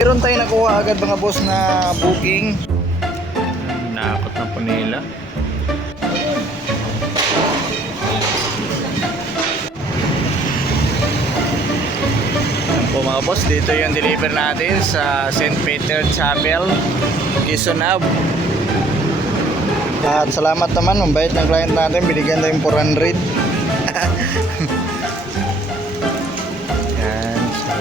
Meron tayo nakuha agad mga boss na booking. Nakakot na po nila. Yan po mga boss, dito yung deliver natin sa St. Peter Chapel, Quezon Ave. At salamat naman, mabait ng client natin, binigyan tayong 400. Yan, so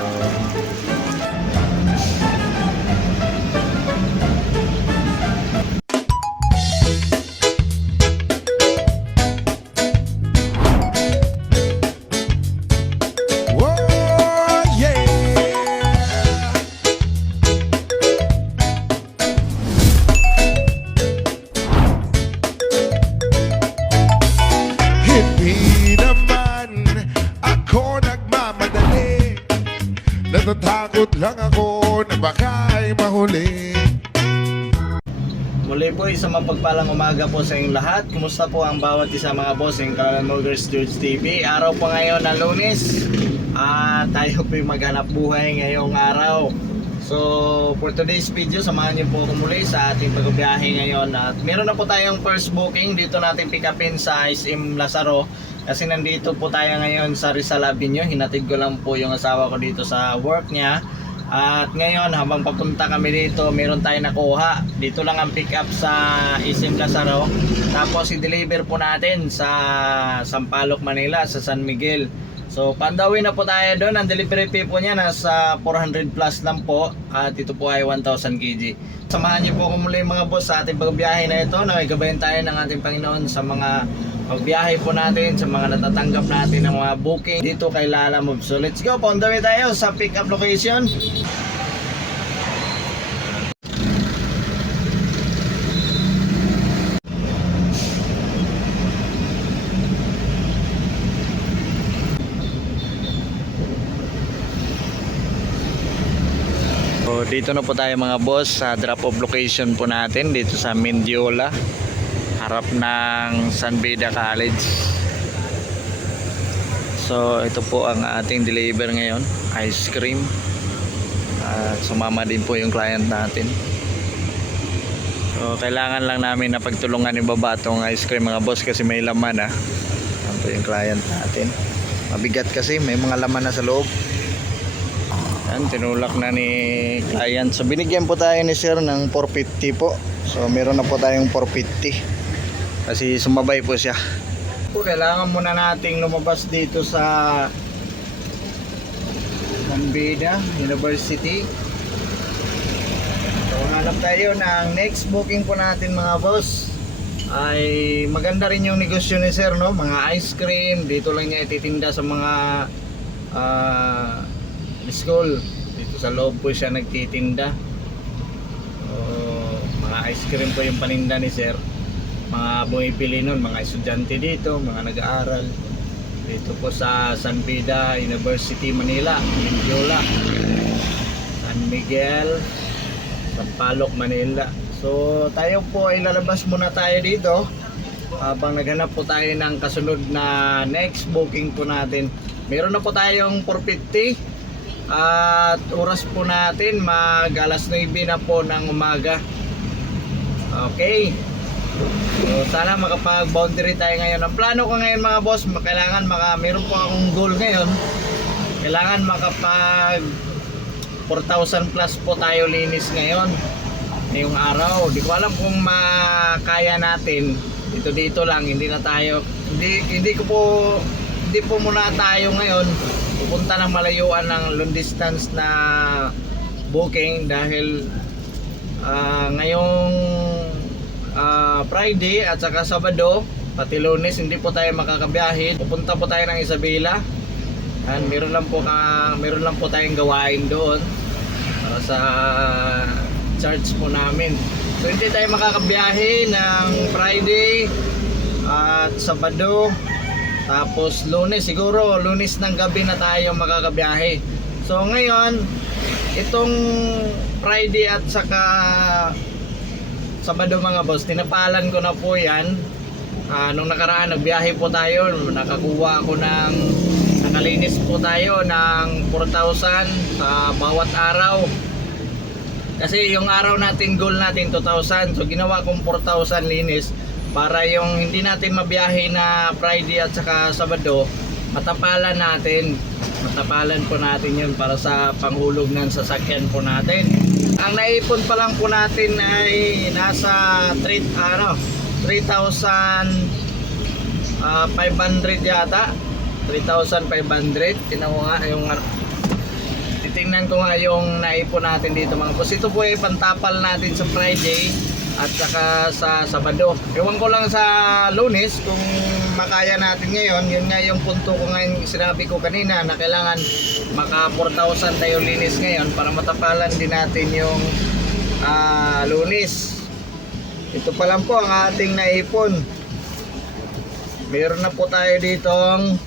Whoa, yeah. Hindi naman ako nagmamadali. Natatakot lang ako na baka'y mahuli. muli po isang mapagpalang umaga po sa inyong lahat. Kumusta po ang bawat isa mga boss ng Kalan Moggers George TV? Araw po ngayon na Lunes. Tayo po yung maghanap buhay ngayong araw. So for today's video, samahan niyo po ako muli sa ating pagbiyahe ngayon. At meron na po tayong first booking. Dito natin pick upin sa SM Lazaro. Kasi nandito po tayo ngayon sa Rizal Avenue. Hinatid ko lang po yung asawa ko dito sa work niya. At ngayon habang papunta kami dito, meron tayong nakuha. Dito lang ang pick up sa SM Lazaro. Tapos i-deliver po natin sa Sampaloc, Manila, sa San Miguel. So pandawin na po tayo doon. Ang delivery fee po niya nasa 400 plus lang po. At ito po ay 1,000 kg. Samahan niyo po ako muli mga boss sa ating pagbiyahe na ito. Nakigabayan tayo ng ating Panginoon sa mga pagbiyahe po natin, sa mga natatanggap natin ng mga booking dito kay Lala Move. So let's go, on the way tayo sa pick up location. So dito na po tayo mga boss sa drop off location po natin dito sa Mendiola, harap ng San Beda College. So ito po ang ating deliver ngayon, ice cream. At sumama din po yung client natin. So kailangan lang namin na pagtulungan yung baba itong ice cream mga boss kasi may laman. Yan po yung client natin. Mabigat kasi, may mga laman na sa loob. Yan, tinulak na ni client. So binigyan po tayo ni sir ng 450 po. So meron na po tayong 450 kasi sumabay po siya. Kailangan muna nating lumabas dito sa San Beda University. So hanap tayo ng next booking po natin mga boss. Ay maganda rin yung negosyo ni sir, no? Mga ice cream, dito lang niya ititinda sa mga school. Dito sa loob po siya nagtitinda. So, mga ice cream po yung paninda ni sir. Mga bumipili nun, mga estudyante dito, mga nag-aaral dito po sa San Beda University, Manila, Mendiola, San Miguel, Sampaloc, Manila. So tayo po ay lalabas muna tayo dito habang naghanap po tayo ng kasunod na next booking po natin. Meron na po tayong 450 at oras po natin mag alas 9 na po ng umaga. Okay, so sana makapag-boundary tayo ngayon. Ang plano ko ngayon mga boss, kailangan meron po akong goal ngayon. Kailangan makapag 4,000 plus po tayo linis ngayon ngayong araw. Di ko alam kung makaya natin. Dito lang, hindi po muna tayo ngayon pupunta ng malayuan ng long distance na booking dahil ngayong Friday at saka Sabado pati Lunes hindi po tayo makakabiyahe. Pupunta po tayo ng Isabela. Meron lang po tayong gawain doon sa church po namin. So hindi tayo makakabiyahe ng Friday at Sabado. Tapos Lunes, siguro Lunes ng gabi na tayo makakabiyahe. So ngayon, itong Friday at saka Sabado mga boss, tinapalan ko na po yan. Nung nakaraan nagbiyahe po tayo, nakalinis po tayo ng 4,000 sa bawat araw. Kasi yung araw natin, goal natin 2,000. So ginawa kong 4,000 linis para yung hindi natin mabiyahe na Friday at saka Sabado, matapalan natin. Matapalan po natin yun para sa panghulog ng sasakyan po natin. Ang naipon pa lang po natin ay nasa 3,500 yata. 3,500. Tingnan ko nga yung titingnan ko nga yung naipon natin dito mga boss. Ito po ay pantapal natin sa Friday at saka sa Sabado. Ewan ko lang sa Lunes kung makaya natin ngayon. Yun nga yung punto ko ngayon, sinabi ko kanina na kailangan maka 4,000 tayo linis ngayon para matapalan din natin yung Lunes. Ito pa lang po ang ating naipon. Meron na po tayo ditong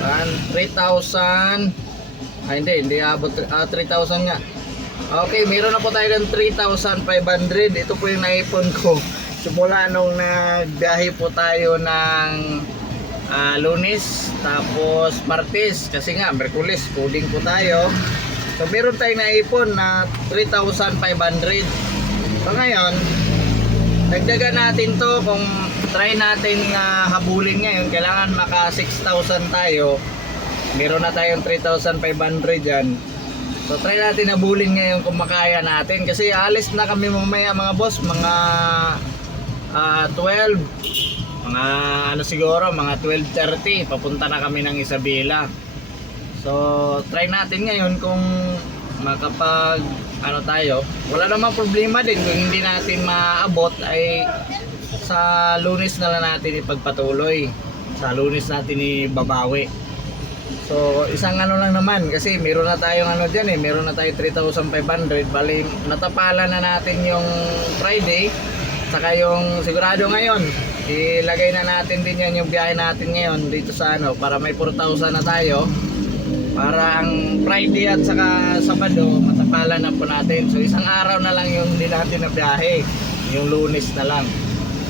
3,000. Hindi abot 3,000 nga. Okay, meron na po tayo ng 3,500. Ito po yung naipon ko simula nung nagbiyahe po tayo ng Lunes tapos Martes, kasi nga Merkulis coding po tayo. So meron tayong naipon na 3,500. So ngayon dagdagan natin to. Kung try natin habulin ngayon, kailangan maka 6,000 tayo. Meron na tayong 3,500 dyan. So try natin habulin ngayon kung makaya natin. Kasi alis na kami mamaya mga boss, mga 12. Mga ano siguro, mga 12:30. Papunta na kami ng Isabela. So try natin ngayon kung makapag ano tayo. Wala namang problema din kung hindi natin maabot, ay sa Lunes na lang natin ipagpatuloy. Sa Lunes natin ibabawi. So isang ano lang naman, kasi meron na tayong ano dyan meron na tayong 3,500. Bali natapalan na natin yung Friday, saka yung sigurado ngayon ilagay na natin din yan yung biyahe natin ngayon dito sa ano, para may 4,000 na tayo, para ang Friday at saka Sabado matapalan na po natin. So isang araw na lang yung hindi natin na biyahe, yung Lunes na lang.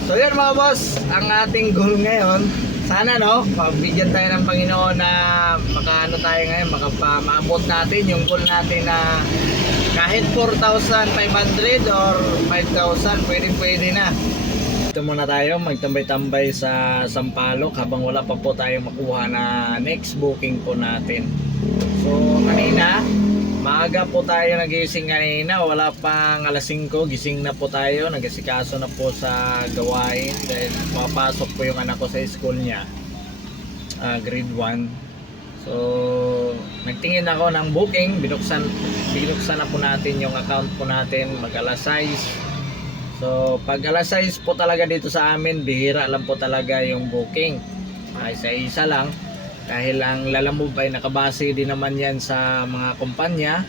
So yun mga boss, ang ating goal ngayon, sana no, mabigyan tayo ng Panginoon na makaano tayo ngayon, maabot natin yung goal natin na kahit 4,500 or 5,000, pwede na. Ito muna tayo, magtambay-tambay sa Sampaloc habang wala pa po tayo makuha na next booking po natin. So kanina, maaga po tayo nagising kanina, wala pang alas 5, gising na po tayo, nagasikaso na po sa gawain dahil papasok po yung anak ko sa school niya, grade 1. So nagtingin ako ng booking, binuksan na po natin yung account po natin mag alas 6. So pag alas 6 po talaga dito sa amin, bihira lang po talaga yung booking, isa lang. Dahil ang Lalamove ay nakabase din naman yan sa mga kumpanya.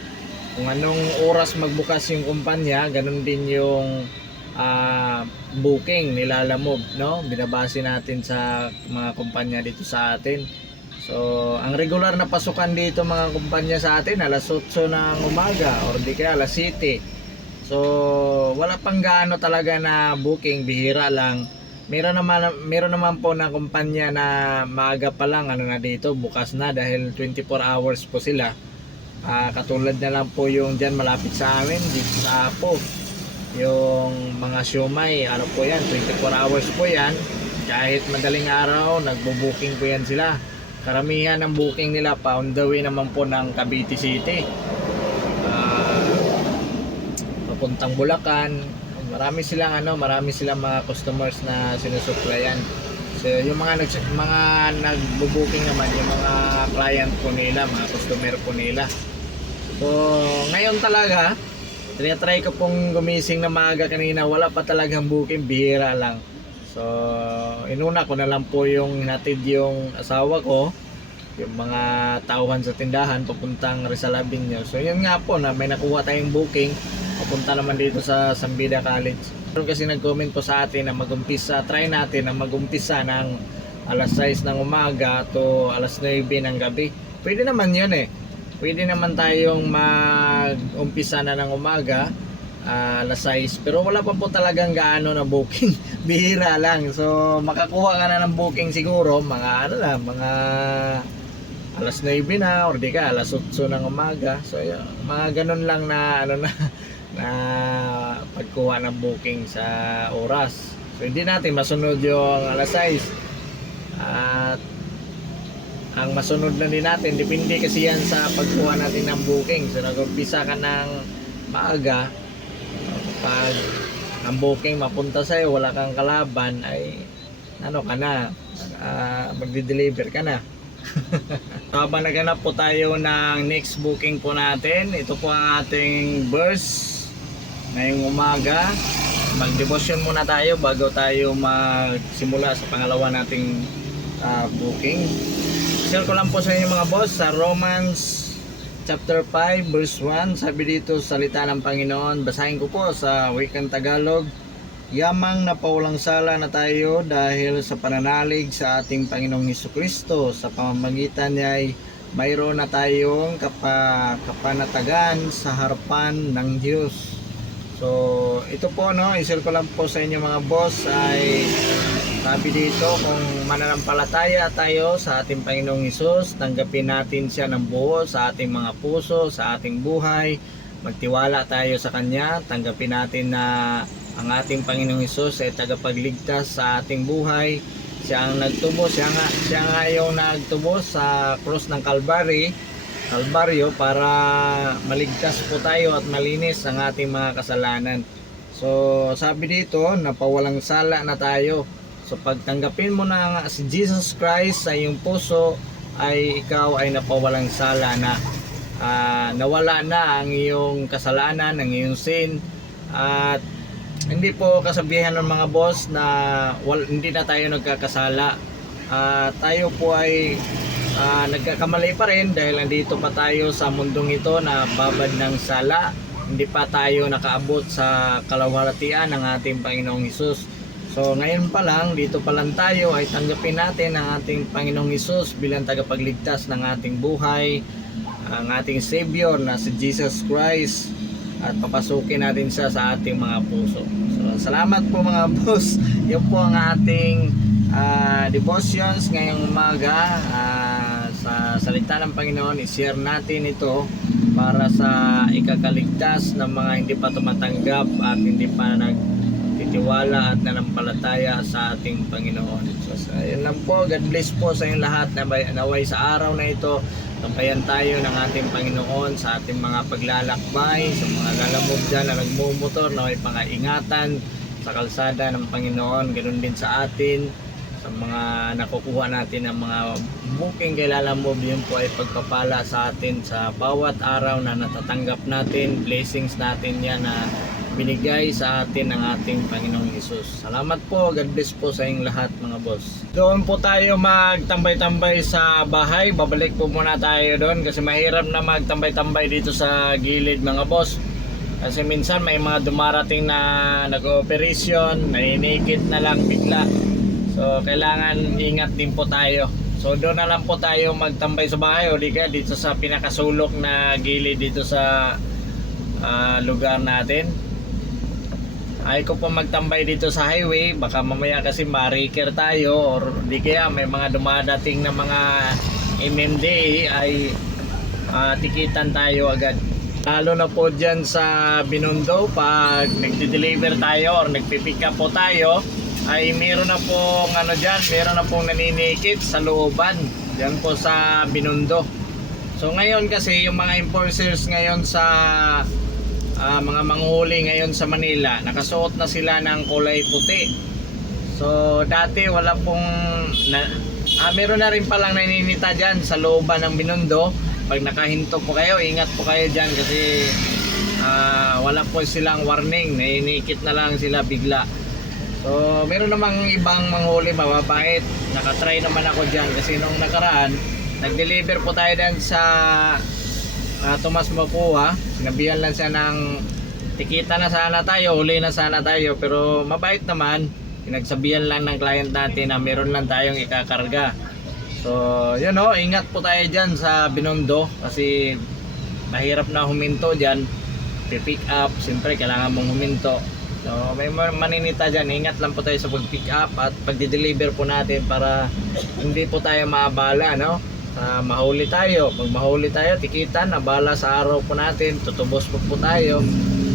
Kung anong oras magbukas yung kumpanya, ganun din yung booking ni Lalamove, no? Binabase natin sa mga kumpanya dito sa atin. So ang regular na pasukan dito mga kumpanya sa atin alas 8 ng umaga or di kaya alas 7. So wala pang gaano talaga na booking, bihira lang. Meron naman po na kumpanya na maaga pa lang ano na dito, bukas na dahil 24 hours po sila. Katulad na lang po yung dyan malapit sa amin dito sa Apo, yung mga siomay, ano po yan, 24 hours po yan. Kahit madaling araw nagbo-booking po yan sila. Karamihan ng booking nila pa on the way naman po ng Cavite City, papuntang Bulacan. Marami silang mga customers na sinusuplayan. So yung mga nagbo-booking naman, yung mga client po nila, mga customer po nila. So ngayon talaga tinatry ko pong gumising na maaga kanina, wala pa talagang booking, bihira lang. So inuna ko na lang po yung hinatid yung asawa ko, yung mga tauhan sa tindahan papuntang Rizal Avenue. So yun nga po, na may nakuha tayong booking papunta naman dito sa Sambida College. Pero kasi nag-comment po sa atin na try natin na mag-umpisa ng alas 6 ng umaga to alas 9 ng gabi. Pwede naman yun pwede naman tayong mag-umpisa na ng umaga, alas 6, pero wala pa po talagang gaano na booking. Bihira lang. So makakuha ka na ng booking siguro mga mga alas 9 na or di ka alas 8 ng umaga. So yun, mga ganun lang na ano na pagkuha ng booking sa oras. So hindi natin masunod yung alas 6. At ang masunod na din natin, depende kasi yan sa pagkuha natin ng booking. So nag-umpisa ka ng maaga, pag ang booking mapunta sa'yo, wala kang kalaban, ay ano ka na, magde-deliver ka na. Habang naghanap po tayo ng next booking po natin, ito po ang ating verse ngayong umaga. Mag-devotion muna tayo bago tayo magsimula sa pangalawa nating booking. Share ko lang po sa inyo mga boss sa Romans chapter 5 verse 1. Sabi dito, salita ng Panginoon. Basahin ko po sa wikang Tagalog. Yamang napawalang sala na tayo dahil sa pananalig sa ating Panginoong Hesukristo. Sa pamamagitan niya ay mayroon na tayong kapanatagan sa harapan ng Diyos. So ito po, no, i-share ko lang po sa inyo mga boss, ay sabi dito, kung mananampalataya tayo sa ating Panginoong Hesus, tanggapin natin siya ng buo sa ating mga puso, sa ating buhay, magtiwala tayo sa Kanya, tanggapin natin na ang ating Panginoong Hesus ay tagapagligtas sa ating buhay. Siya ang nagtubos, siya nga yung nagtubos sa cross ng Kalbaryo para maligtas po tayo at malinis ang ating mga kasalanan. So sabi dito, napawalang sala na tayo. So pagtanggapin mo na si Jesus Christ sa iyong puso, ay ikaw ay napawalang sala na. Nawala na ang iyong kasalanan, ang iyong sin. At hindi po kasabihan ng mga boss na hindi na tayo nagkakasala. Tayo po ay nagkakamali pa rin dahil nandito pa tayo sa mundong ito na babad ng sala. Hindi pa tayo nakaabot sa kalawalhatian ng ating Panginoong Hesus. So ngayon pa lang, dito pa lang tayo, ay tanggapin natin ang ating Panginoong Hesus bilang tagapagligtas ng ating buhay, ang ating Savior na si Jesus Christ, at papasukin natin siya sa ating mga puso. So salamat po mga boss. Yun po ang ating devotions ngayong umaga. Sa salita ng Panginoon, i-share natin ito para sa ikakaligtas ng mga hindi pa tumatanggap at hindi pa nagtitiwala at nanampalataya sa ating Panginoon. So ayun lang po. God bless po sa inyong lahat. Naway sa araw na ito, tampayan tayo ng ating Panginoon sa ating mga paglalakbay, sa mga lalamog dyan na nagmumotor, naway pangaingatan sa kalsada ng Panginoon. Ganoon din sa atin, sa mga nakukuha natin ng mga booking kay Lalamove. Yun po ay pagpapala sa atin sa bawat araw na natatanggap natin. Blessings natin yan na binigay sa atin ng ating Panginoong Hesus. Salamat po. God bless po sa inyong lahat mga boss. Doon po tayo magtambay-tambay sa bahay. Babalik po muna tayo doon kasi mahirap na magtambay-tambay dito sa gilid mga boss. Kasi minsan may mga dumarating na nag-operation, nainikit na lang bigla. So kailangan ingat din po tayo. So doon na lang po tayo magtambay sa bahay o di kaya dito sa pinakasulok na gilid dito sa lugar natin. Ay ko po magtambay dito sa highway, baka mamaya kasi ma-raker tayo or di kaya may mga dumadating na mga MMDA ay tikitan tayo agad. Lalo na po dyan sa Binondo, pag nagdi-deliver tayo or nagpipick up po tayo, ay meron na pong meron na pong naninikit sa looban dyan po sa Binondo. So ngayon kasi yung mga enforcers ngayon sa mga manghuli ngayon sa Manila, nakasuot na sila ng kulay puti. So dati wala pong meron na rin palang naninita dyan sa looban ng Binondo. Pag nakahinto po kayo, ingat po kayo dyan kasi wala po silang warning, nainikit na lang sila bigla. So meron namang ibang manghuli mababait. Nakatry naman ako dyan kasi nung nakaraan nag-deliver po tayo dyan sa Tomas Mapua. Sinabihan lang siya ng tikita na sana tayo, huli na sana tayo, pero mabait naman. Pinagsabihan lang ng client natin na meron lang tayong ikakarga. So yun o, ingat po tayo dyan sa Binondo kasi mahirap na huminto dyan. Pick up, siyempre kailangan mong huminto. So may maninita dyan, ingat lang po tayo sa pag-pick up at pag-deliver po natin para hindi po tayo maabala, no? mahuli tayo. Pag mahuli tayo, tikitan, abala sa araw po natin, tutubos po tayo.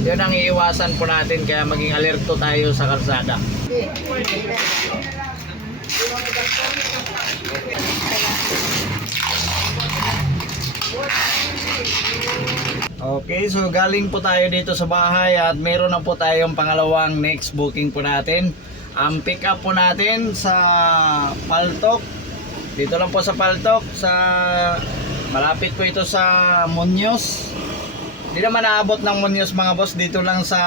Yun ang iiwasan po natin, kaya maging alerto tayo sa kalsada. Okay, so galing po tayo dito sa bahay at meron na po tayong pangalawang next booking po natin. Ang pick up po natin sa Paltok. Dito lang po sa Paltok, malapit po ito sa Muñoz. Hindi naman naabot ng Muñoz mga boss, dito lang sa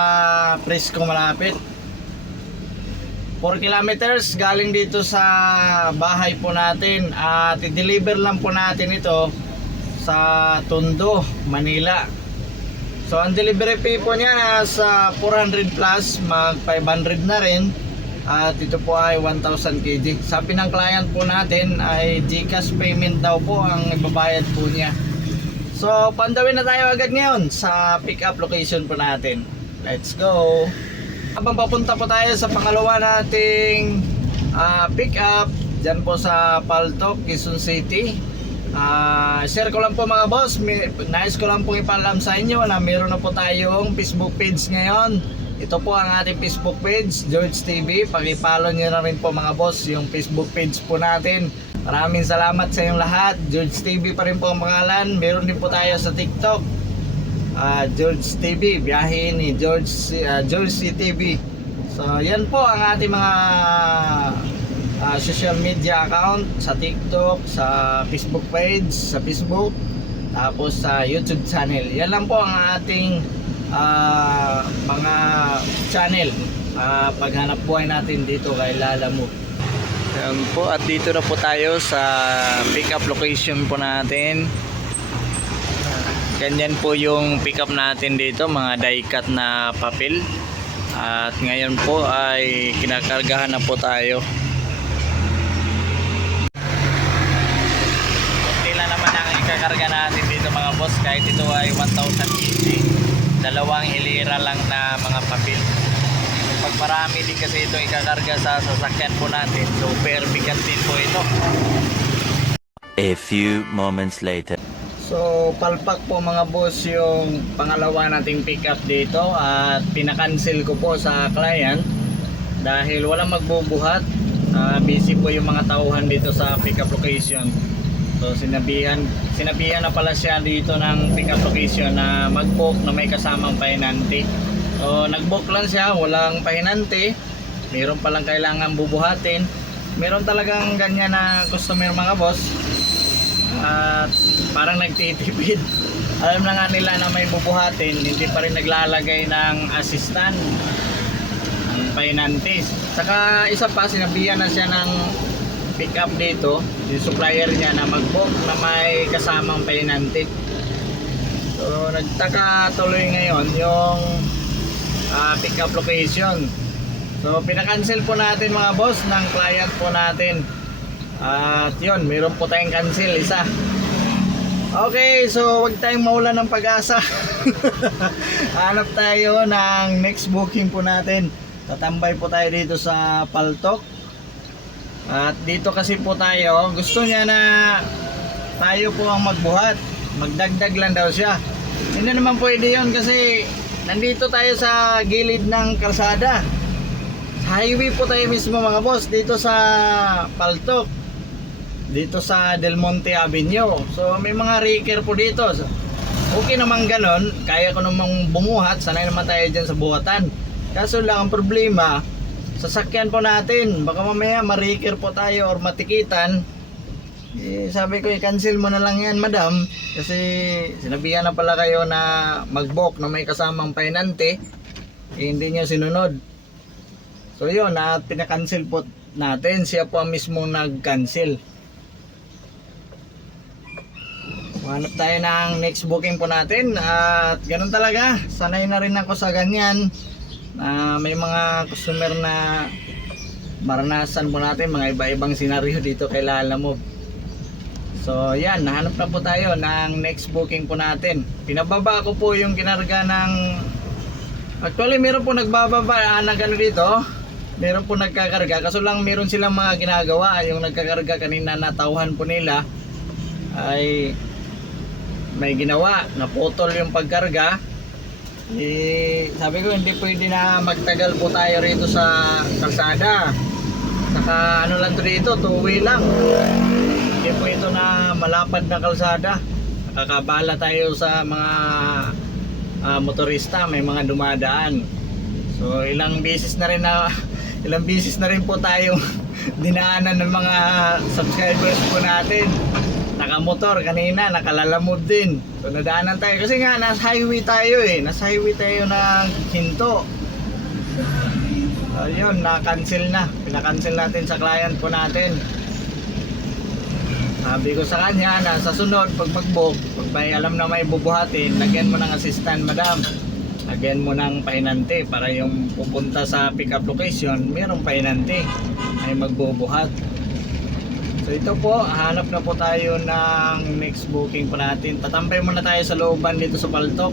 Frisco malapit. 4 kilometers galing dito sa bahay po natin at i-deliver lang po natin ito sa Tondo, Manila. So ang delivery fee po niya sa 400 plus, mag 500 na rin. At ito po ay 1,000 kg. Sabi ng client po natin ay GCash payment daw po ang ibabayad po niya. So pandawin na tayo agad ngayon sa pick up location po natin. Let's go. Habang papunta po tayo sa pangalawa nating pick up dyan po sa Paltok, Quezon City. Share ko lang po mga boss, nais ko lang po ipalam sa inyo na meron na po tayong Facebook page ngayon. Ito po ang ating Facebook page, George TV. Paki-follow nyo na rin po mga boss yung Facebook page po natin. Maraming salamat sa inyong lahat. George TV pa rin po ang pangalan. Meron din po tayo sa TikTok, George TV, biyahe ni George TV. So yan po ang ating mga social media account sa TikTok, sa Facebook page, sa Facebook, tapos sa YouTube channel. Yan lang po ang ating mga channel paghanap buhay natin dito kay Lalamove. Yan po, at dito na po tayo sa pick up location po natin. Ganyan po yung pick up natin dito, mga die cut na papel. At ngayon po ay kinakargahan na po tayo. Naman ang ikakarga natin dito mga boss, kahit ito ay 1,000 kg, dalawang hilira lang na mga papel. Pag marami din kasi ito ikakarga sa sasakyan po natin, super bigat din po ito. A few moments later. So palpak po mga boss yung pangalawa nating pick up dito at pinakancel ko po sa client dahil walang magbubuhat. Busy po yung mga tauhan dito sa pick up location. So sinabihan na pala siya dito ng pick up location na mag-book na may kasamang pahinante. So nag-book lang siya, walang pahinante. Meron palang kailangan bubuhatin. Meron talagang ganyan na customer mga boss. At parang nagtitipid. Alam na nga nila na may bubuhatin, hindi pa rin naglalagay ng assistant ang pahinante. Saka isa pa, sinabihan na siya ng pick up dito, yung supplier niya na mag-book na may kasamang pahinante. So nagtaka tuloy ngayon yung pick up location. So pinakancel po natin mga boss ng client po natin. At yun, meron po tayong cancel isa. Okay, so wag tayong maulan ng pag-asa. Hanap tayo ng next booking po natin. Tatambay po tayo dito sa Paltok. At dito kasi po tayo, gusto niya na tayo po ang magbuhat. Magdagdag lang daw siya. Hindi naman pwede yun kasi nandito tayo sa gilid ng kalsada. Sa highway po tayo mismo mga boss, dito sa Paltok. Dito sa Del Monte Avenue. So may mga raker po dito. So, okay naman ganon, kaya ko namang bumuhat, sanay naman tayo dyan sa buhatan. Kaso lang ang problema, sasakyan po natin, baka mamaya ma-raker po tayo or matikitan. Sabi ko i-cancel mo na lang yan madam, kasi sinabihan na pala kayo na mag-book na may kasamang pahinante, hindi nyo sinunod. So yun, at pinakancel po natin, siya po ang mismong nag-cancel. Hanap tayo ng next booking po natin. At ganun talaga, sanay na rin ako sa ganyan. May mga customer na maranasan po natin, mga iba-ibang senaryo dito kay Lalamove. So yan, nahanap na po tayo ng next booking po natin. Pinababa ko po yung kinarga ng, actually meron po nagbababa na gano'n dito, meron po nagkakarga, kaso lang meron silang mga ginagawa. Yung nagkakarga kanina na tauhan po nila, ay may ginawa, naputol yung pagkarga. Sabi ko hindi pwede na magtagal po tayo rito sa kalsada. Saka ano lang to dito, two-way lang. Hindi po ito na malapad na kalsada. Nakakabala tayo sa mga motorista, may mga dumadaan. So ilang beses na rin po tayo dinaanan ng mga subscribers po natin. Nakamotor kanina, nakalalamove din. So nadaanan tayo kasi nga nasa highway tayo nasa highway tayo ng hinto. Ayun, na-cancel na. Pina-cancel natin sa client po natin. Sabi ko sa kanya na sa sunod pag mag-book, pag may alam na may bubuhatin, lagyan mo ng assistant madam. Lagyan mo ng pahinante para yung pupunta sa pick-up location, mayroong pahinante ay magbubuhat. So ito po, hanap na po tayo ng next booking po natin. Tatambay muna tayo sa looban dito sa Paltok.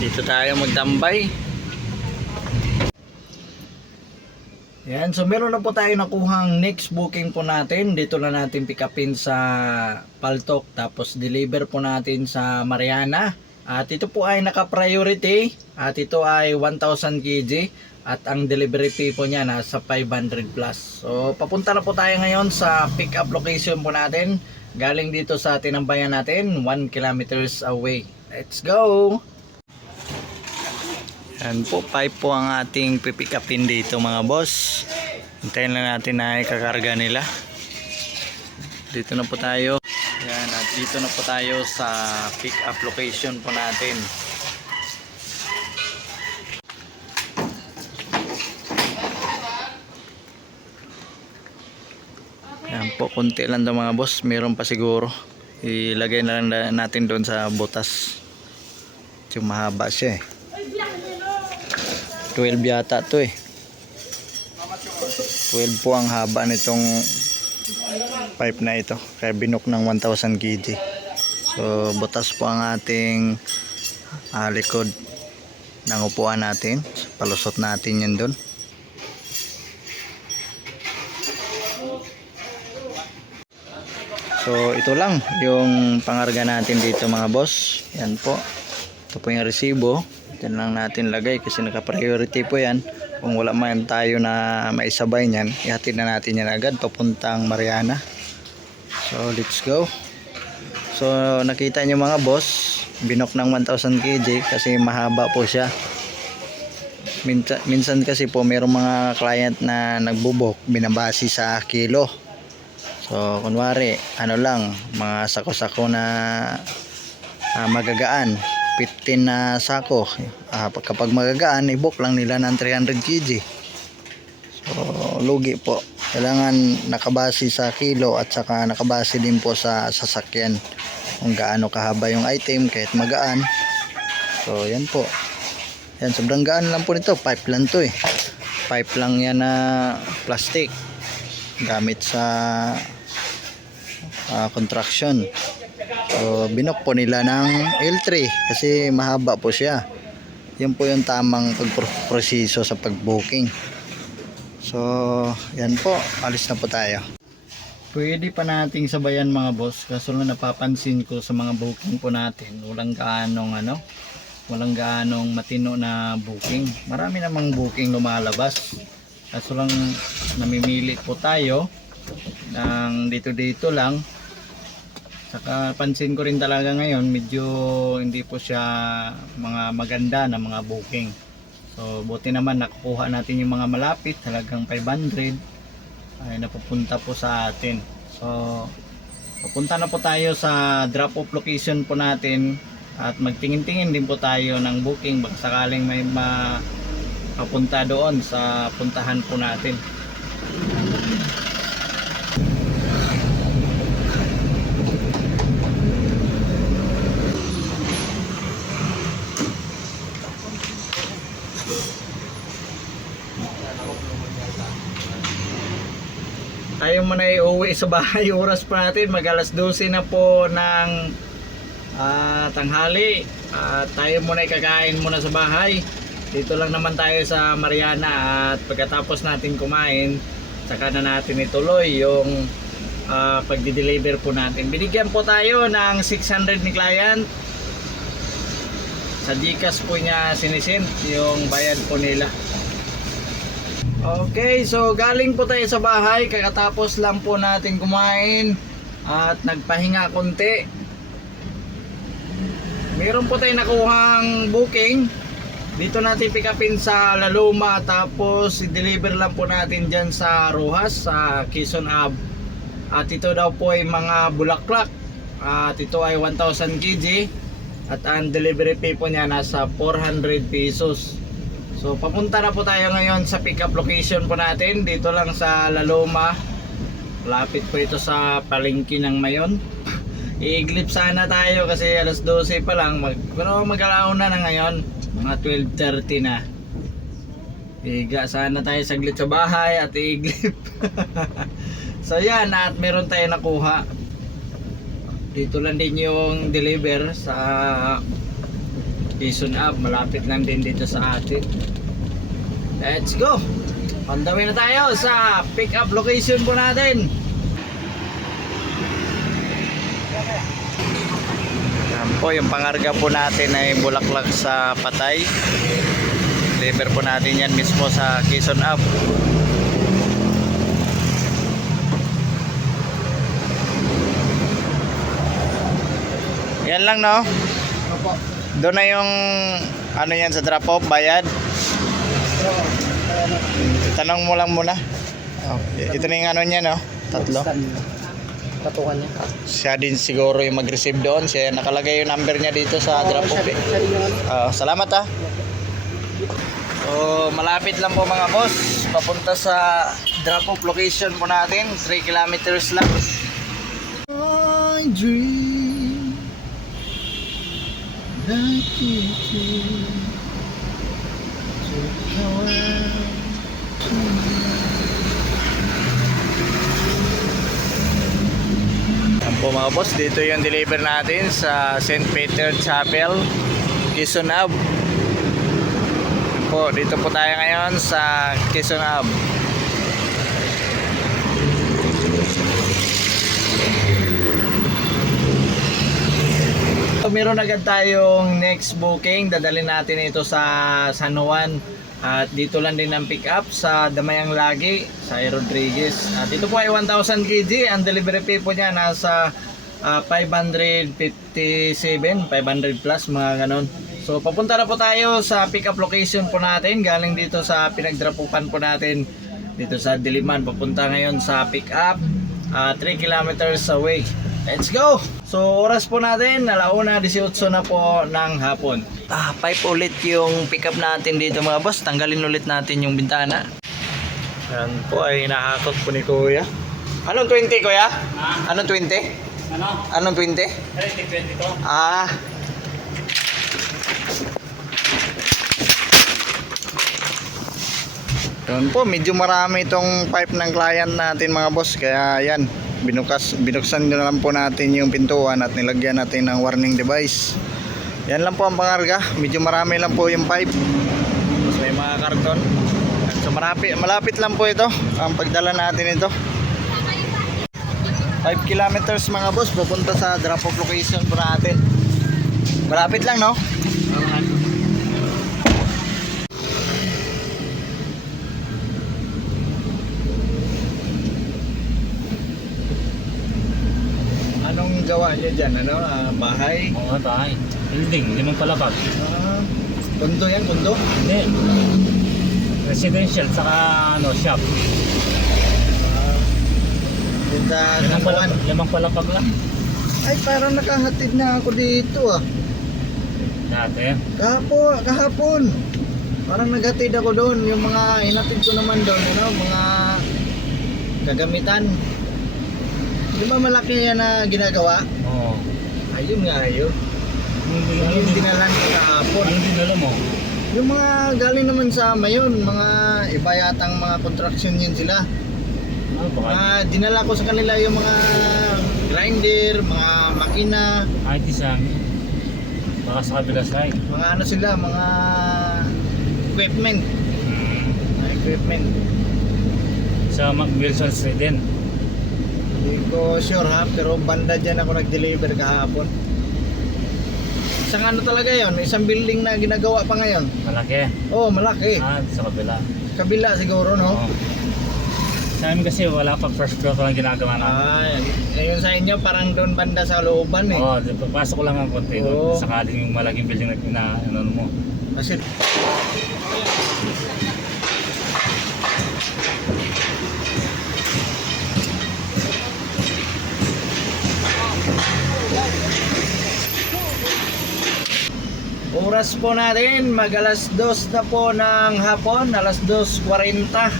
Dito tayo magtambay. Yan, so meron na po tayo nakuhang next booking po natin. Dito na natin pick upin sa Paltok, tapos deliver po natin sa Mariana. At ito po ay naka-priority at ito ay 1,000 kg at ang delivery fee po niya nasa 500 plus. So papunta na po tayo ngayon sa pick up location po natin. Galing dito sa tinambayan natin, 1 kilometers away. Let's go! Yan po, 5 po ang ating pipick upin dito mga boss. Hintayin lang natin na ikakarga nila. Dito na po tayo. Yan, at dito na po tayo sa pick up location po natin. Yan po, konti lang daw mga boss. Meron pa siguro. Ilagay na lang natin doon sa butas. Yung mahaba siya 12 yata to 12 po ang haba nitong pipe na ito, kaya binok ng 1,000 kg. So butas po ang ating likod ng upuan natin. Palusot natin yan dun. So ito lang yung pangarga natin dito mga boss. Yan po, ito po yung resibo. Yan lang natin lagay kasi naka-priority po yan. Kung wala man tayo na maisabay niyan, ihatid na natin yan agad papuntang Mariana. So let's go. So nakita nyo mga boss, binok ng 1,000 kg kasi mahaba po siya. Minsan kasi po mayroong mga client na nagbubok, binabasi sa kilo. So kunwari ano lang, mga sako-sako na magagaan, 15 na sako. Kapag magagaan, i-book lang nila ng 300 kg. So lugi po. Kailangan nakabase sa kilo at saka nakabase din po sa sasakyan kung gaano kahaba yung item kahit magaan. So yan po. Yan, sobrang gaan lang po nito. Pipe lang to Pipe lang yan na plastic gamit sa construction. So binok po nila ng L3 kasi mahaba po siya. Yan po yung tamang pagproseso sa pagbooking. So yan po, alis na po tayo. Pwede pa nating sabayan mga boss, kaso lang napapansin ko sa mga booking po natin, walang gaanong matino na booking. Marami namang booking lumalabas, kaso lang namimili po tayo ng dito lang. Saka pansin ko rin talaga ngayon medyo hindi po siya mga maganda na mga booking. So buti naman nakukuha natin yung mga malapit, talagang 500 ay napupunta po sa atin. So pupunta na po tayo sa drop off location po natin at magtingin-tingin din po tayo ng booking baka sakaling may mapapunta doon sa puntahan po natin. Tayo muna iuwi sa bahay. Oras pa natin, mag alas 12 na po ng tanghali. Tayo muna ikakain muna sa bahay. Dito lang naman tayo sa Mariana at pagkatapos natin kumain, saka na natin ituloy yung pagdi-deliver po natin. Binigyan po tayo ng 600 ni client. Sa Gcash po niya sinisend yung bayad po nila. Okay, so galing po tayo sa bahay. Kakatapos lang po natin kumain at nagpahinga konti. Meron po tayo nakuhang booking. Dito natin pick upin sa La Loma, tapos i-deliver lang po natin dyan sa Rojas, sa Quezon Ave. At ito daw po ay mga bulaklak. At ito ay 1,000 kg. At ang delivery fee po niya nasa 400 pesos. So papunta na po tayo ngayon sa pick up location po natin. Dito lang sa La Loma. Lapit po ito sa palengke ng Mayon. I-iglip sana tayo kasi alas 12 pa lang. Pero mag-alaon na ngayon. Mga 12:30 na. Higa sana tayo saglit sa bahay at i-iglip. So yan, at meron tayo nakuha. Dito lang din yung deliver sa Quezon Ave. Malapit lang din dito sa atin. Let's go! On the way na tayo sa pick up location po natin. Yan po, yung pangarga po natin ay bulaklak sa Patay. Deliver po natin yan mismo sa Quezon Ave. Yan lang, no? Opo. Doon na yung ano yan sa drop off, bayad. Tanong mo lang muna. Okay. Ito na yung ano niya, no? Tatlo. Patukan niya. Siya din siguro yung mag-receive doon. Siya nakalagay yung number niya dito sa drop off. Salamat, ha. So, malapit lang po mga boss. Papunta sa drop off location po natin. 3 kilometers lang. I dream like you do. So come on. Yan po mga boss, dito yung deliver natin sa St. Peter Chapel, Quezon Ave. Yan po, dito po tayo ngayon sa Quezon Ave. So, meron agad tayong next booking. Dadalhin natin ito sa San Juan. At dito lang din ang pick up sa Damayang Lagi, sa Rodriguez. At ito po ay 1,000 kg. Ang delivery fee po niya nasa 557, 500 plus, mga ganon. So papunta na po tayo sa pick up location po natin. Galing dito sa pinagdrapupan po natin dito sa Diliman. Papunta ngayon sa pick up 3 kilometers away. Let's go! So oras po natin, 1:18 na po ng hapon. Pipe ulit yung pick up natin dito mga boss. Tanggalin ulit natin yung bintana. Yan po ay hinahakot po ni Kuya. Anong 20, Kuya? Anong 20? Ano? Anong 20? 20 to. Yan po, medyo marami itong pipe ng client natin mga boss. Kaya yan, binuksan na lang po natin yung pintuan at nilagyan natin ng warning device. Yan lang po ang pangarga. Medyo marami lang po yung pipe. Tapos may mga karton. So malapit lang po ito ang pagdala natin ito. 5 kilometers mga boss, papunta sa drop off location po natin. Malapit lang, no? Anong gawa niyo dyan? Bahay? Oo, bahay. Building, limang palapag. Kondo yan, kondo? Hindi. Residential, saka shop. Limang palapag lang. Ay, parang nakahatid na ako dito Dati. Kahapon. Parang naghatid ako doon. Yung mga hinatid ko naman doon, mga gagamitan. Di ba malaki yan na ginagawa? Oo. Ayun nga, ayun. Yung dinalan ko kahapon. Anong dinala mo? Yung mga galing naman sa Mayon, mga iba yatang mga construction yun sila. Dinala ko sa kanila yung mga grinder, mga makina. IT sa amin. Baka sa kabila side. Mga sila, mga equipment. Mga equipment. Sa Wilson Street din. Hindi ko sure ha, pero banda dyan ako nag-deliver kahapon. Isang ano talaga yon, isang building na ginagawa pa ngayon. Malaki. Oh, malaki. Sa kabila. Kabila siguro, no? Oo. Sa amin kasi wala pang first floor pa lang ginagawa namin. Ayun sa inyo, parang doon banda sa looban eh. Oo, papasok ko lang ang konti Oo. doon. Sakaling yung malaking building na ano mo. Kasi oras po natin, mag alas 2 na po ng hapon, alas 2:40.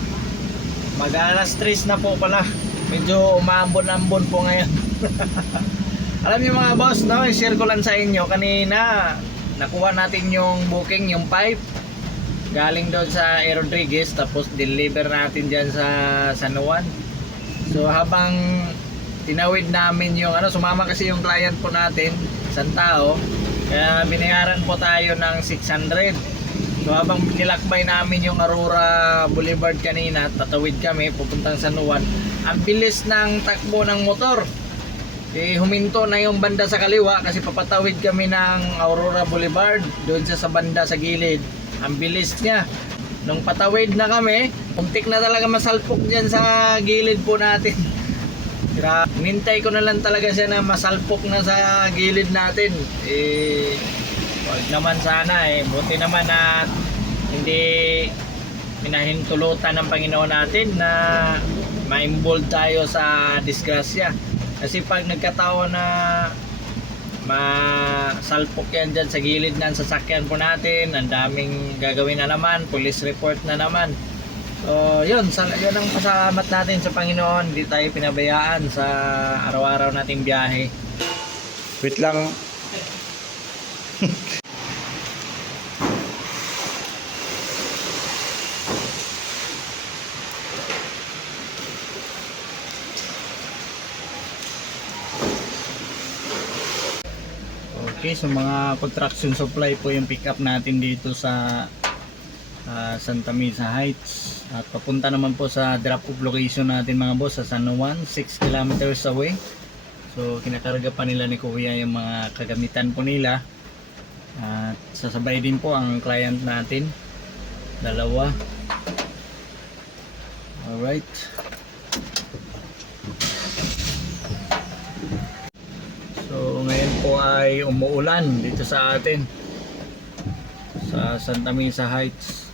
Mag alas 3 na po pala. Medyo umambon-ambon po ngayon. Alam niyo mga boss, no, i-share ko lang sa inyo kanina. Nakuha natin yung booking, yung pipe. Galing doon sa A. Rodriguez, tapos deliver natin diyan sa San Juan. So habang tinawid namin yung sumama kasi yung client po natin, isang tao. Kaya binayaran po tayo ng 600. So habang nilakbay namin yung Aurora Boulevard kanina, tatawid kami pupuntang San Juan. Ang bilis ng takbo ng motor. Huminto na yung banda sa kaliwa kasi papatawid kami ng Aurora Boulevard doon sa banda sa gilid. Ang bilis niya. Nung patawid na kami, muntik na talaga masalpok diyan sa gilid po natin. Nintay ko na lang talaga siya na masalpok na sa gilid natin. Wag naman sana buti naman na hindi pinahintulutan ng Panginoon natin na ma-involve tayo sa disgrasya. Kasi pag nagkataon na masalpok yan dyan sa gilid ng sasakyan po natin, ang daming gagawin na naman, police report na naman. So yun ang pasalamat natin sa Panginoon, hindi tayo pinabayaan sa araw-araw nating biyahe. Wait lang. Okay, so mga construction supply po yung pick up natin dito sa Santa Mesa Heights. At papunta naman po sa drop off location natin mga boss sa San Juan, 6 kilometers away. So kinakarga pa nila ni Kuya yung mga kagamitan po nila. At sasabay din po ang client natin, dalawa. Alright. So ngayon po ay umuulan dito sa atin sa Santa Mesa Heights.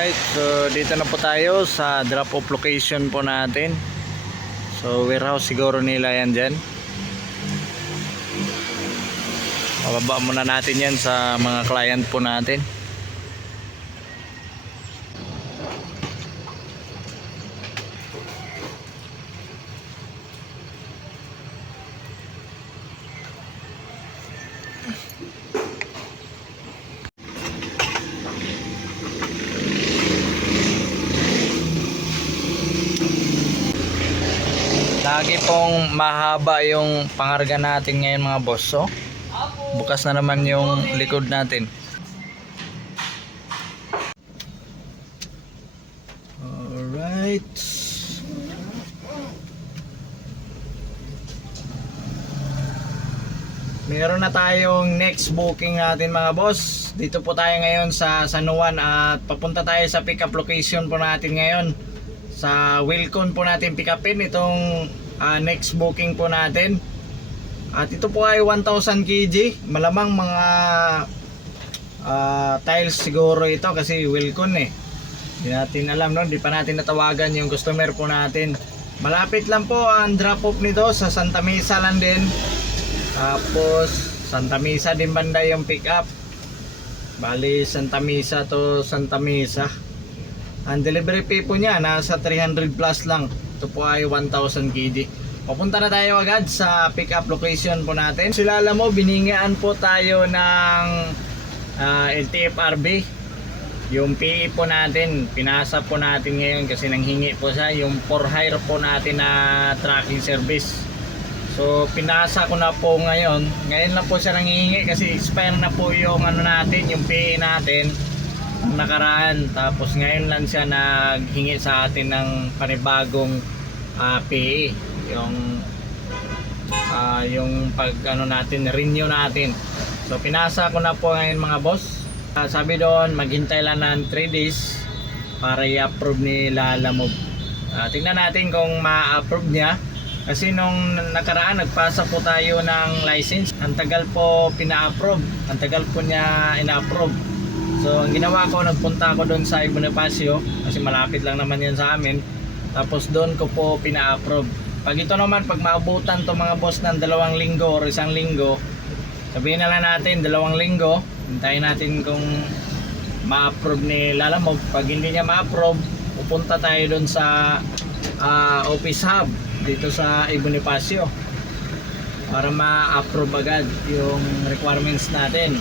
Alright, so dito na po tayo sa drop off location po natin. So warehouse siguro nila yan dyan. Bababa muna natin yan sa mga client po natin. Lagi pong mahaba yung pangarga natin ngayon mga boss. So, bukas na naman yung likod natin. Alright. Meron na tayong next booking natin mga boss. Dito po tayo ngayon sa San Juan at papunta tayo sa pick up location po natin ngayon. Sa Wilcon po natin pick upin itong next booking po natin. At ito po ay 1,000 kg. Malamang mga tiles siguro ito kasi Wilcon eh. Hindi natin alam, no? Hindi pa natin natawagan yung customer po natin. Malapit lang po ang drop off nito sa Santa Mesa lang din. Tapos Santa Mesa din banda yung pick up. Bali Santa Mesa to Santa Mesa. Ang delivery fee po niya nasa 300 plus lang. Ito po ay 1,000 kg. Papunta na tayo agad sa pick up location po natin. Silala mo, biningaan po tayo ng LTFRB. Yung PE po natin, pinasa po natin ngayon kasi nanghingi po siya yung for hire po natin na tracking service. So pinasa ko na po ngayon. Ngayon lang po siya nanghihingi kasi expire na po yung ano natin, yung PE natin ang nakaraan. Tapos ngayon lang siya naghingi sa atin ng panibagong PE, yung pag ano natin, renew natin. So pinasa ko na po ngayon mga boss. Sabi doon maghintay lang ng 3 days para i-approve ni Lalamove. Tingnan natin kung ma-approve niya. Kasi nung nakaraan nagpasa po tayo ng license, ang tagal po pina-approve, ang tagal po niya ina-approve. So ang ginawa ko, nagpunta ako doon sa Bonifacio kasi malapit lang naman yan sa amin. Tapos doon ko po pina-approve. Pag ito naman, pag maabutan to mga boss ng 2 linggo or 1 linggo, sabihin na lang natin 2 linggo, hintayin natin kung ma-approve ni Lalamove. Pag hindi niya ma-approve, pupunta tayo doon sa office hub dito sa Bonifacio para ma-approve agad yung requirements natin.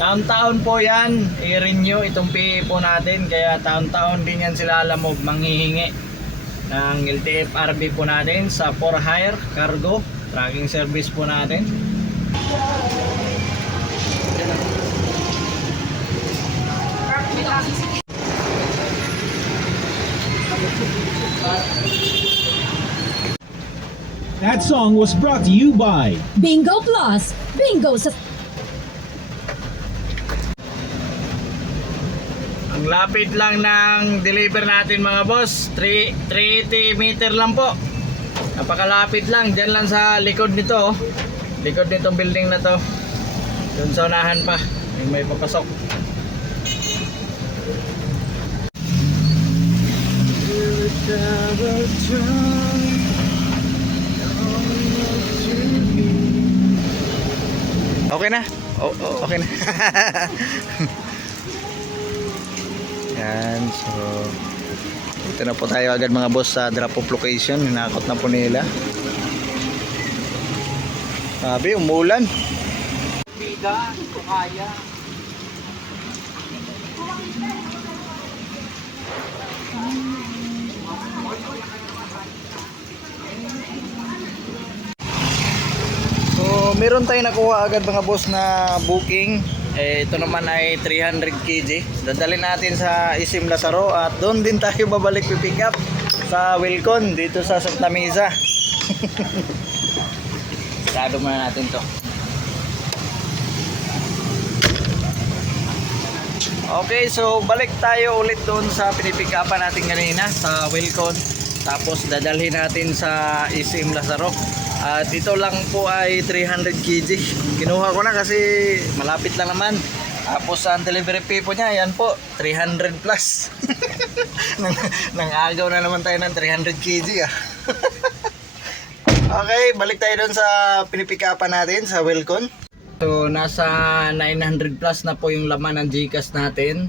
Taon-taon po yan i-renew itong PE po natin, kaya taon-taon din yan sila Lalamove manghihingi ng LTFRB po natin sa for hire cargo tracking service po natin. That song was brought to you by Bingo Plus. Bingo sa... Ang lapit lang ng deliver natin mga boss, 380 meter lang po. Napakalapit lang, dyan lang sa likod nito, likod nitong building na to. Doon sa unahan pa, may papasok. Okay na? Okay na. Yan, so ito na po tayo agad mga boss sa drop off location. Hinakot na po nila. Sabi, umulan. Biga, kaya. So meron tayong nakuha agad mga boss na booking. Ito naman ay 300 kg. Dadalhin natin sa Isim Lazaro at doon din tayo babalik pick up sa Wilcon dito sa Santa Mesa. Sarado muna natin to. Okay, so balik tayo ulit doon sa pinipikapan natin kanina sa Wilcon. Tapos dadalhin natin sa Isim Lazaro. At ito lang po ay 300 kg. Kinuha ko na kasi malapit lang naman. Tapos ang delivery fee po niya, yan po, 300 plus. Nang agaw na naman tayo ng 300 kg ah. Okay, balik tayo doon sa pinipikapan natin sa Wilcon. So nasa 900 plus na po yung laman ng GCash natin.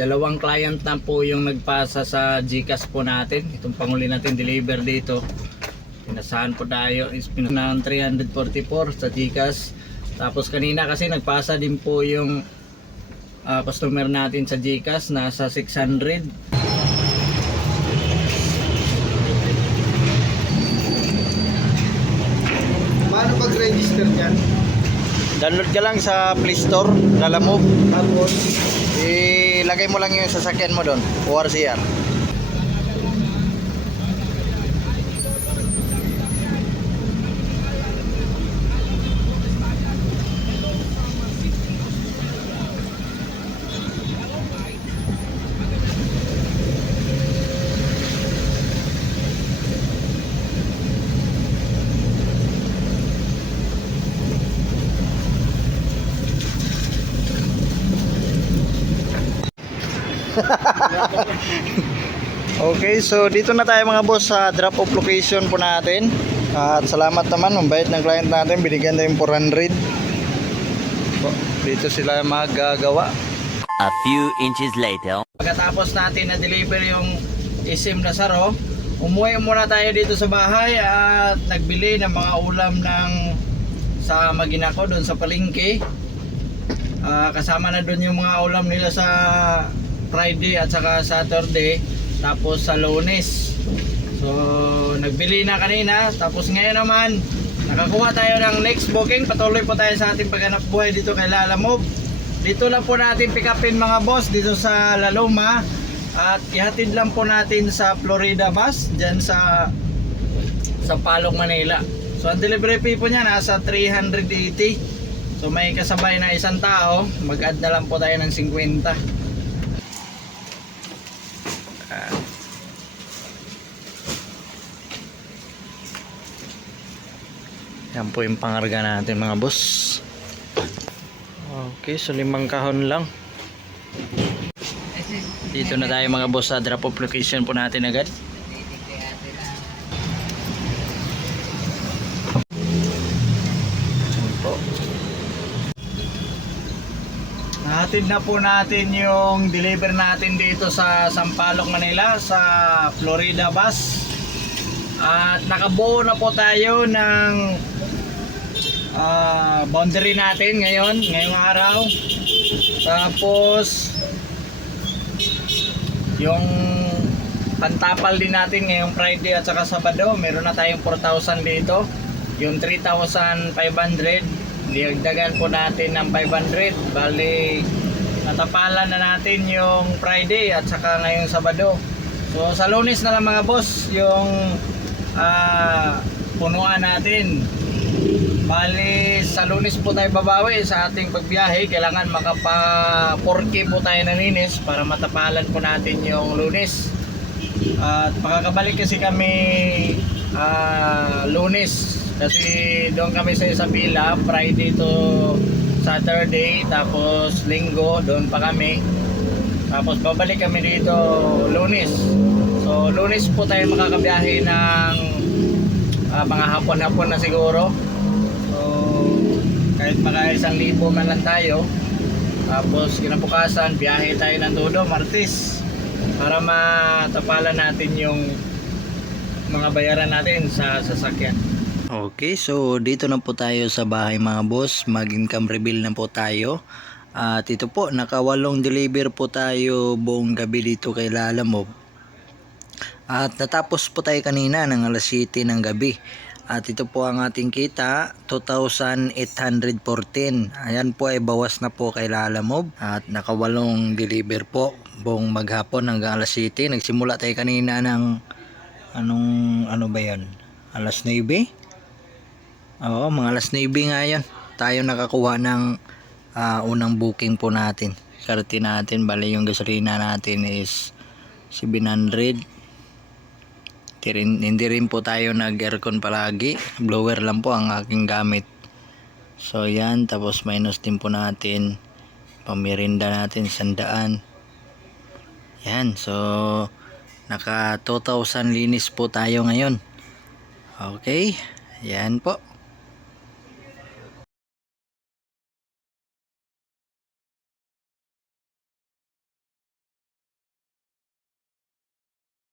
2 client na po yung nagpasa sa GCash po natin. Itong panguli natin deliver dito. Pinasahan po tayo is ng 344 sa GCash. Tapos kanina kasi nagpasa din po yung customer natin sa GCash, nasa 600. Paano mag-register niyan? Download ka lang sa Play Store, Lalamove. Tapos, Ilagay mo lang yung sasakyan mo doon, ORCR. Okay, so dito na tayo mga boss sa drop off location po natin. At salamat naman, mabait ng client natin, binigyan tayong 400. Dito sila magagawa. A few inches later. Pagkatapos natin na deliver yung Isim Lazaro, umuwi muna tayo dito sa bahay at nagbili ng mga ulam sa magina ko doon sa palengke. Kasama na doon yung mga ulam nila sa Friday at saka Saturday, tapos sa Lunes. So nagbili na kanina, tapos ngayon naman nakakuha tayo ng next booking. Patuloy po tayo sa ating paghanap buhay dito kay Lalamove. Dito lang po natin pick upin mga boss dito sa La Loma, at ihatid lang po natin sa Florida bus dyan sa Palok, Manila. So ang delivery fee po niya nasa 380. So may kasabay na isang tao, mag-add na lang po tayo ng 50. Yan po yung pangarga natin mga boss. Okay, so 5 kahon lang. Dito na tayo mga boss sa drop off location po natin agad. Yan po. Nahatid na po natin yung deliver natin dito sa Sampaloc, Manila sa Florida bus. At nakabuo na po tayo ng boundary natin ngayong araw. Tapos yung pantapal din natin ngayong Friday at saka Sabado, meron na tayong 4,000 dito. Yung 3,500 diagdagan po natin ng 500, bali natapalan na natin yung Friday at saka ngayong Sabado. So sa Lunes na lang mga boss yung punuan natin. Bali sa Lunes po tayo babawi sa ating pagbiyahe. Kailangan makapa 4K po tayo naninis para matapalan po natin yung Lunes. At makakabalik kasi kami Lunes, kasi doon kami sa Isabela Friday to Saturday, tapos Linggo doon pa kami, tapos babalik kami dito Lunes. So Lunes po tayo makakabiyahe ng mga hapon-hapon na siguro. So kahit mga 1,000 man lang tayo, tapos kinabukasan biyahe tayo ng todo Martes para matapalan natin yung mga bayaran natin sa sasakyan. Okay, so dito na po tayo sa bahay mga boss. Mag-income reveal na po tayo. At ito po, naka-8 deliver po tayo buong gabi dito kay Lalamove. At natapos po tayo kanina ng alas 7 ng gabi. At ito po ang ating kita, 2,814. Ayan po ay bawas na po kay Lalamove. At naka-8 deliver po buong maghapon hanggang alas 7. Nagsimula tayo kanina ng ano ba yan? Alas 9? Oo, mga alas 9 nga yan. Tayo nakakuha ng unang booking po natin. Swerte natin, bali yung gasolina natin is 700. Hindi rin po tayo nag-aircon palagi. Blower lang po ang aking gamit. So yan, tapos minus din po natin pamirinda natin 100. Yan, so naka 2,000 linis po tayo ngayon. Okay, yan po.